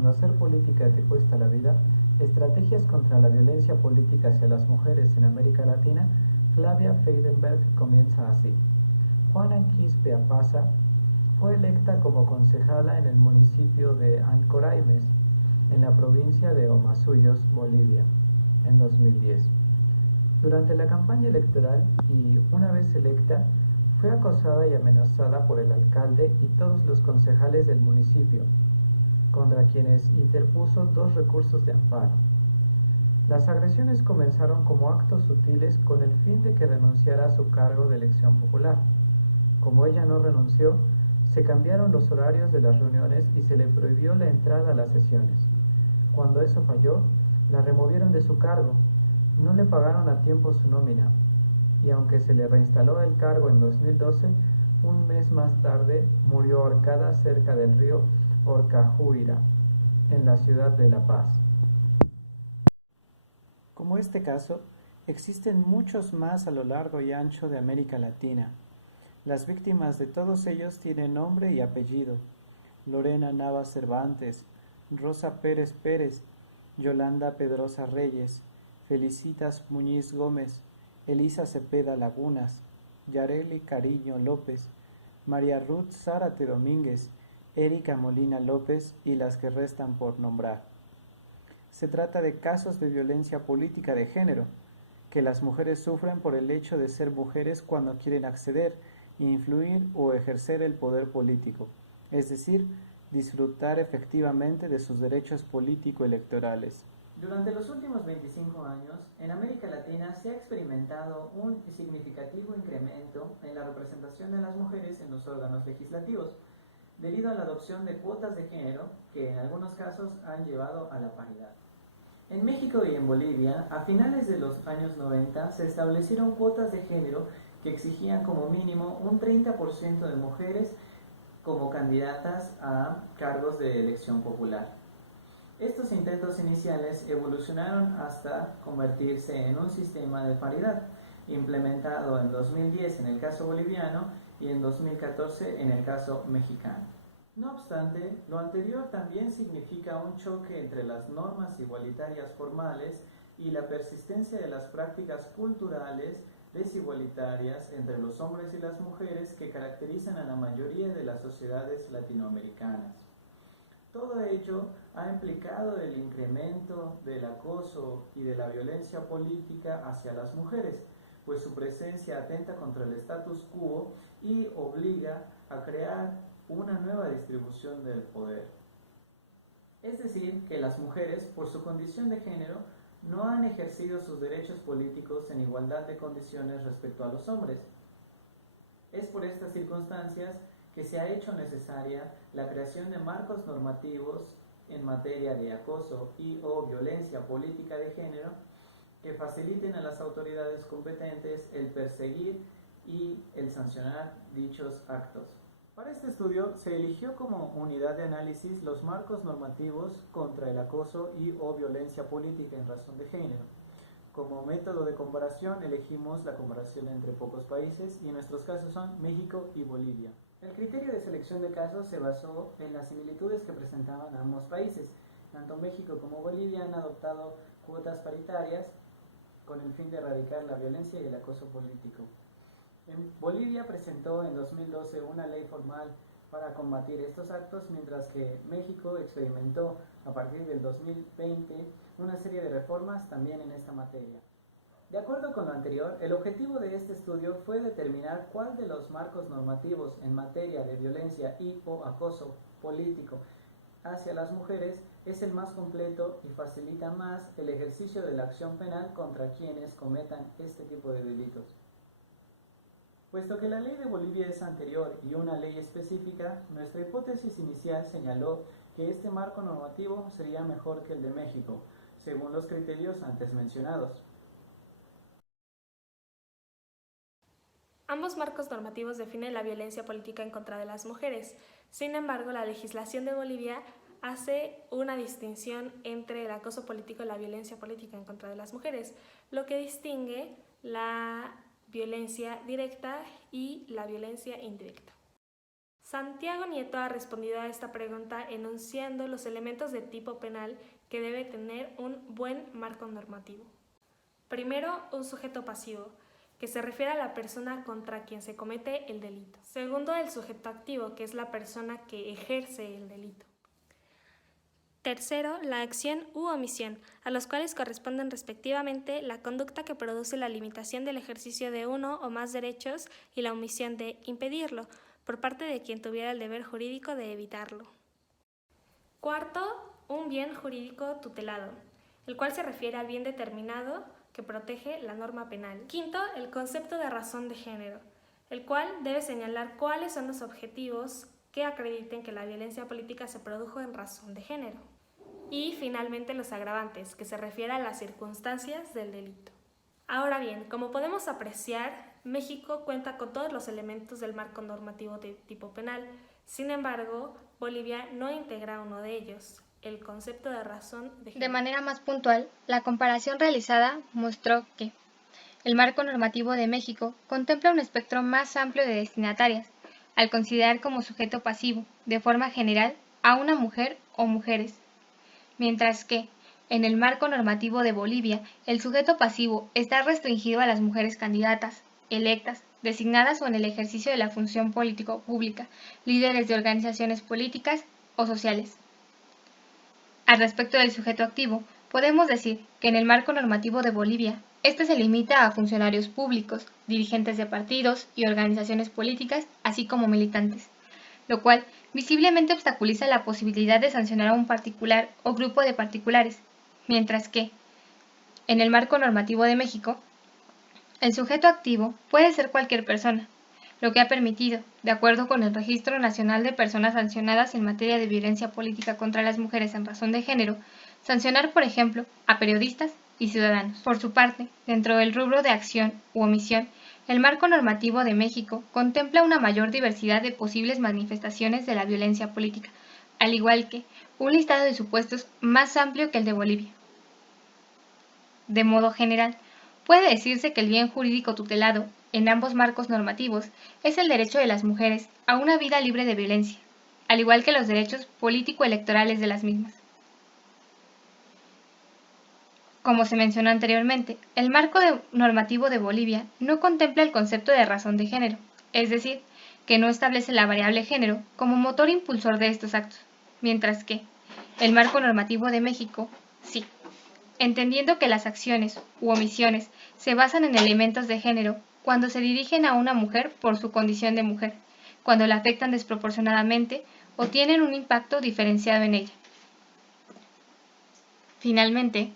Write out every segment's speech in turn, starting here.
cuando hacer política te cuesta la vida, estrategias contra la violencia política hacia las mujeres en América Latina, Flavia Feidenberg comienza así. Juana Quispe Apaza fue electa como concejala en el municipio de Ancoraimes, en la provincia de Omasuyos, Bolivia, en 2010. Durante la campaña electoral y una vez electa, fue acosada y amenazada por el alcalde y todos los concejales del municipio, contra quienes interpuso 2 recursos de amparo. Las agresiones comenzaron como actos sutiles con el fin de que renunciara a su cargo de elección popular. Como ella no renunció, se cambiaron los horarios de las reuniones y se le prohibió la entrada a las sesiones. Cuando eso falló, la removieron de su cargo, no le pagaron a tiempo su nómina, y aunque se le reinstaló el cargo en 2012, un mes más tarde murió ahorcada cerca del río Orcahuira, en la ciudad de La Paz. Como este caso, existen muchos más a lo largo y ancho de América Latina. Las víctimas de todos ellos tienen nombre y apellido: Lorena Navas Cervantes, Rosa Pérez Pérez, Yolanda Pedrosa Reyes, Felicitas Muñiz Gómez, Elisa Cepeda Lagunas, Yareli Cariño López, María Ruth Zárate Domínguez, Erika Molina López y las que restan por nombrar. Se trata de casos de violencia política de género, que las mujeres sufren por el hecho de ser mujeres cuando quieren acceder, influir o ejercer el poder político, es decir, disfrutar efectivamente de sus derechos político-electorales. Durante los últimos 25 años, en América Latina se ha experimentado un significativo incremento en la representación de las mujeres en los órganos legislativos, debido a la adopción de cuotas de género que en algunos casos han llevado a la paridad. En México y en Bolivia, a finales de los años 90, se establecieron cuotas de género que exigían como mínimo un 30% de mujeres como candidatas a cargos de elección popular. Estos intentos iniciales evolucionaron hasta convertirse en un sistema de paridad, implementado en 2010 en el caso boliviano y en 2014 en el caso mexicano. No obstante, lo anterior también significa un choque entre las normas igualitarias formales y la persistencia de las prácticas culturales desigualitarias entre los hombres y las mujeres que caracterizan a la mayoría de las sociedades latinoamericanas. Todo ello ha implicado el incremento del acoso y de la violencia política hacia las mujeres, pues su presencia atenta contra el status quo y obliga a crear una nueva distribución del poder. Es decir, que las mujeres, por su condición de género, no han ejercido sus derechos políticos en igualdad de condiciones respecto a los hombres. Es por estas circunstancias que se ha hecho necesaria la creación de marcos normativos en materia de acoso y o violencia política de género que faciliten a las autoridades competentes el perseguir y el sancionar dichos actos. Para este estudio se eligió como unidad de análisis los marcos normativos contra el acoso y o violencia política en razón de género. Como método de comparación elegimos la comparación entre pocos países y nuestros casos son México y Bolivia. El criterio de selección de casos se basó en las similitudes que presentaban ambos países. Tanto México como Bolivia han adoptado cuotas paritarias con el fin de erradicar la violencia y el acoso político. En Bolivia presentó en 2012 una ley formal para combatir estos actos, mientras que México experimentó a partir del 2020 una serie de reformas también en esta materia. De acuerdo con lo anterior, el objetivo de este estudio fue determinar cuál de los marcos normativos en materia de violencia y o acoso político hacia las mujeres es el más completo y facilita más el ejercicio de la acción penal contra quienes cometan este tipo de delitos. Puesto que la ley de Bolivia es anterior y una ley específica, nuestra hipótesis inicial señaló que este marco normativo sería mejor que el de México, según los criterios antes mencionados. Ambos marcos normativos definen la violencia política en contra de las mujeres. Sin embargo, la legislación de Bolivia hace una distinción entre el acoso político y la violencia política en contra de las mujeres, lo que distingue la violencia directa y la violencia indirecta. Santiago Nieto ha respondido a esta pregunta enunciando los elementos de tipo penal que debe tener un buen marco normativo. Primero, un sujeto pasivo, que se refiere a la persona contra quien se comete el delito. Segundo, el sujeto activo, que es la persona que ejerce el delito. Tercero, la acción u omisión, a los cuales corresponden respectivamente la conducta que produce la limitación del ejercicio de uno o más derechos y la omisión de impedirlo, por parte de quien tuviera el deber jurídico de evitarlo. Cuarto, un bien jurídico tutelado, el cual se refiere al bien determinado que protege la norma penal. Quinto, el concepto de razón de género, el cual debe señalar cuáles son los objetivos que acrediten que la violencia política se produjo en razón de género. Y finalmente los agravantes, que se refiere a las circunstancias del delito. Ahora bien, como podemos apreciar, México cuenta con todos los elementos del marco normativo de tipo penal. Sin embargo, Bolivia no integra uno de ellos, el concepto de razón de género. De manera más puntual, la comparación realizada mostró que el marco normativo de México contempla un espectro más amplio de destinatarias, al considerar como sujeto pasivo, de forma general, a una mujer o mujeres, mientras que, en el marco normativo de Bolivia, el sujeto pasivo está restringido a las mujeres candidatas, electas, designadas o en el ejercicio de la función político-pública, líderes de organizaciones políticas o sociales. Al respecto del sujeto activo, podemos decir que en el marco normativo de Bolivia, este se limita a funcionarios públicos, dirigentes de partidos y organizaciones políticas, así como militantes, lo cual visiblemente obstaculiza la posibilidad de sancionar a un particular o grupo de particulares, mientras que, en el marco normativo de México, el sujeto activo puede ser cualquier persona, lo que ha permitido, de acuerdo con el Registro Nacional de Personas Sancionadas en materia de violencia política contra las mujeres en razón de género, sancionar, por ejemplo, a periodistas y ciudadanos. Por su parte, dentro del rubro de acción u omisión, el marco normativo de México contempla una mayor diversidad de posibles manifestaciones de la violencia política, al igual que un listado de supuestos más amplio que el de Bolivia. De modo general, puede decirse que el bien jurídico tutelado, en ambos marcos normativos, es el derecho de las mujeres a una vida libre de violencia, al igual que los derechos político-electorales de las mismas. Como se mencionó anteriormente, el marco normativo de Bolivia no contempla el concepto de razón de género, es decir, que no establece la variable género como motor impulsor de estos actos, mientras que el marco normativo de México sí, entendiendo que las acciones u omisiones se basan en elementos de género cuando se dirigen a una mujer por su condición de mujer, cuando la afectan desproporcionadamente o tienen un impacto diferenciado en ella. Finalmente,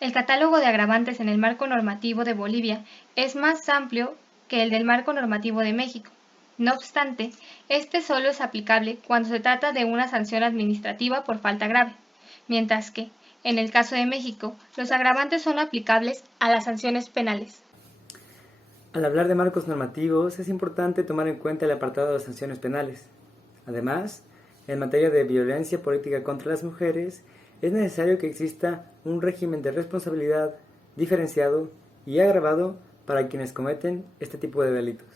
el catálogo de agravantes en el marco normativo de Bolivia es más amplio que el del marco normativo de México. No obstante, este solo es aplicable cuando se trata de una sanción administrativa por falta grave, mientras que, en el caso de México, los agravantes son aplicables a las sanciones penales. Al hablar de marcos normativos, es importante tomar en cuenta el apartado de sanciones penales. Además, en materia de violencia política contra las mujeres, es necesario que exista un régimen de responsabilidad diferenciado y agravado para quienes cometen este tipo de delitos.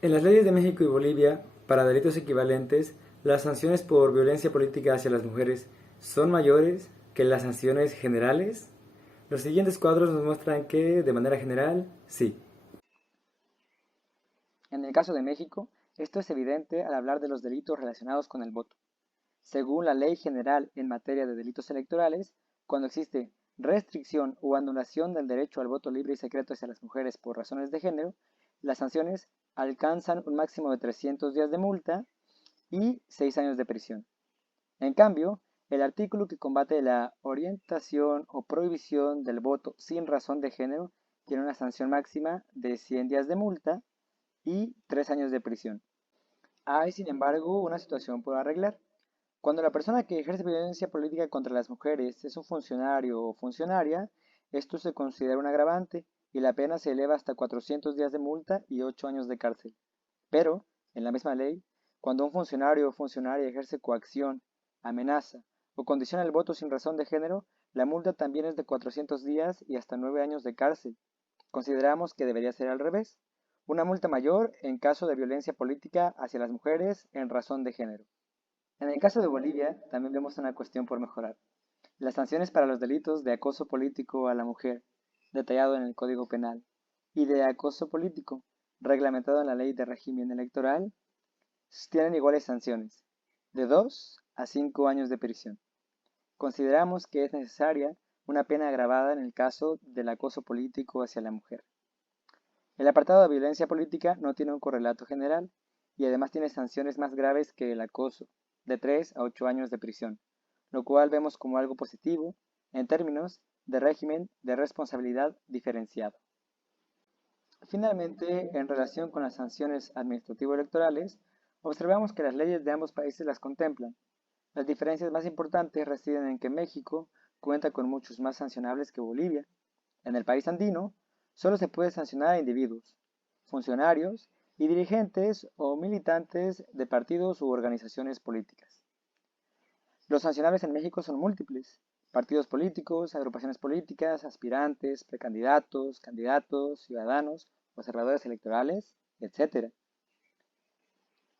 En las leyes de México y Bolivia, para delitos equivalentes, las sanciones por violencia política hacia las mujeres son mayores que las sanciones generales. Los siguientes cuadros nos muestran que, de manera general, sí. En el caso de México, esto es evidente al hablar de los delitos relacionados con el voto. Según la Ley General en materia de delitos electorales, cuando existe restricción o anulación del derecho al voto libre y secreto hacia las mujeres por razones de género, las sanciones alcanzan un máximo de 300 días de multa y 6 años de prisión. En cambio, el artículo que combate la orientación o prohibición del voto sin razón de género tiene una sanción máxima de 100 días de multa y 3 años de prisión. Hay, sin embargo, una situación por arreglar. Cuando la persona que ejerce violencia política contra las mujeres es un funcionario o funcionaria, esto se considera un agravante y la pena se eleva hasta 400 días de multa y 8 años de cárcel. Pero, en la misma ley, cuando un funcionario o funcionaria ejerce coacción, amenaza o condiciona el voto sin razón de género, la multa también es de 400 días y hasta 9 años de cárcel. Consideramos que debería ser al revés. Una multa mayor en caso de violencia política hacia las mujeres en razón de género. En el caso de Bolivia, también vemos una cuestión por mejorar. Las sanciones para los delitos de acoso político a la mujer, detallado en el Código Penal, y de acoso político, reglamentado en la Ley de Régimen Electoral, tienen iguales sanciones, de 2 a 5 años de prisión. Consideramos que es necesaria una pena agravada en el caso del acoso político hacia la mujer. El apartado de violencia política no tiene un correlato general y además tiene sanciones más graves que el acoso, de 3 a 8 años de prisión, lo cual vemos como algo positivo en términos de régimen de responsabilidad diferenciado. Finalmente, en relación con las sanciones administrativo-electorales, observamos que las leyes de ambos países las contemplan. Las diferencias más importantes residen en que México cuenta con muchos más sancionables que Bolivia. En el país andino, solo se puede sancionar a individuos, funcionarios y dirigentes o militantes de partidos u organizaciones políticas. Los sancionables en México son múltiples: partidos políticos, agrupaciones políticas, aspirantes, precandidatos, candidatos, ciudadanos, observadores electorales, etc.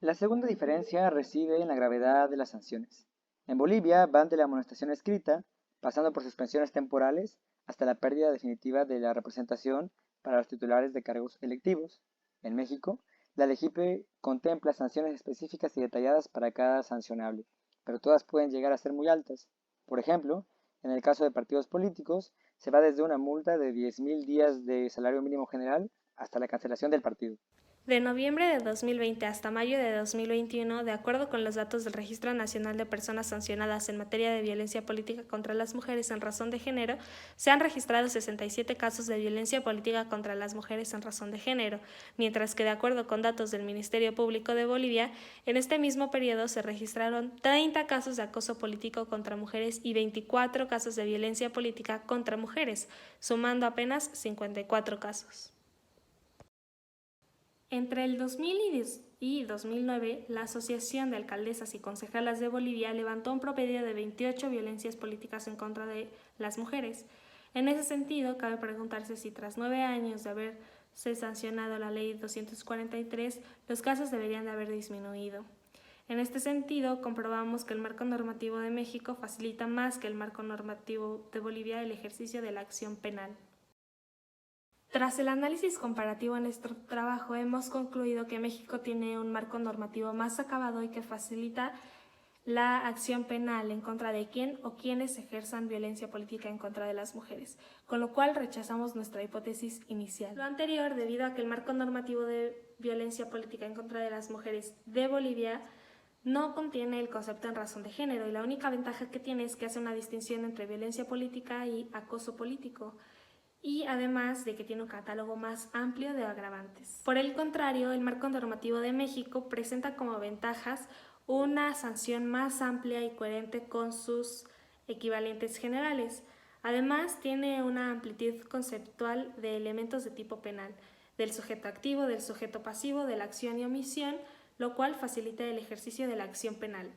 La segunda diferencia reside en la gravedad de las sanciones. En Bolivia van de la amonestación escrita, pasando por suspensiones temporales, hasta la pérdida definitiva de la representación para los titulares de cargos electivos. En México, la LEGIPE contempla sanciones específicas y detalladas para cada sancionable, pero todas pueden llegar a ser muy altas. Por ejemplo, en el caso de partidos políticos, se va desde una multa de 10.000 días de salario mínimo general hasta la cancelación del partido. De noviembre de 2020 hasta mayo de 2021, de acuerdo con los datos del Registro Nacional de Personas Sancionadas en materia de violencia política contra las mujeres en razón de género, se han registrado 67 casos de violencia política contra las mujeres en razón de género, mientras que de acuerdo con datos del Ministerio Público de Bolivia, en este mismo periodo se registraron 30 casos de acoso político contra mujeres y 24 casos de violencia política contra mujeres, sumando apenas 54 casos. Entre el 2000 y 2009, la Asociación de Alcaldesas y Concejalas de Bolivia levantó un promedio de 28 violencias políticas en contra de las mujeres. En ese sentido, cabe preguntarse si tras 9 años de haberse sancionado la Ley 243, los casos deberían de haber disminuido. En este sentido, comprobamos que el marco normativo de México facilita más que el marco normativo de Bolivia el ejercicio de la acción penal. Tras el análisis comparativo en nuestro trabajo, hemos concluido que México tiene un marco normativo más acabado y que facilita la acción penal en contra de quien o quienes ejerzan violencia política en contra de las mujeres, con lo cual rechazamos nuestra hipótesis inicial. Lo anterior, debido a que el marco normativo de violencia política en contra de las mujeres de Bolivia no contiene el concepto en razón de género, y la única ventaja que tiene es que hace una distinción entre violencia política y acoso político, y además de que tiene un catálogo más amplio de agravantes. Por el contrario, el marco normativo de México presenta como ventajas una sanción más amplia y coherente con sus equivalentes generales. Además, tiene una amplitud conceptual de elementos de tipo penal, del sujeto activo, del sujeto pasivo, de la acción y omisión, lo cual facilita el ejercicio de la acción penal.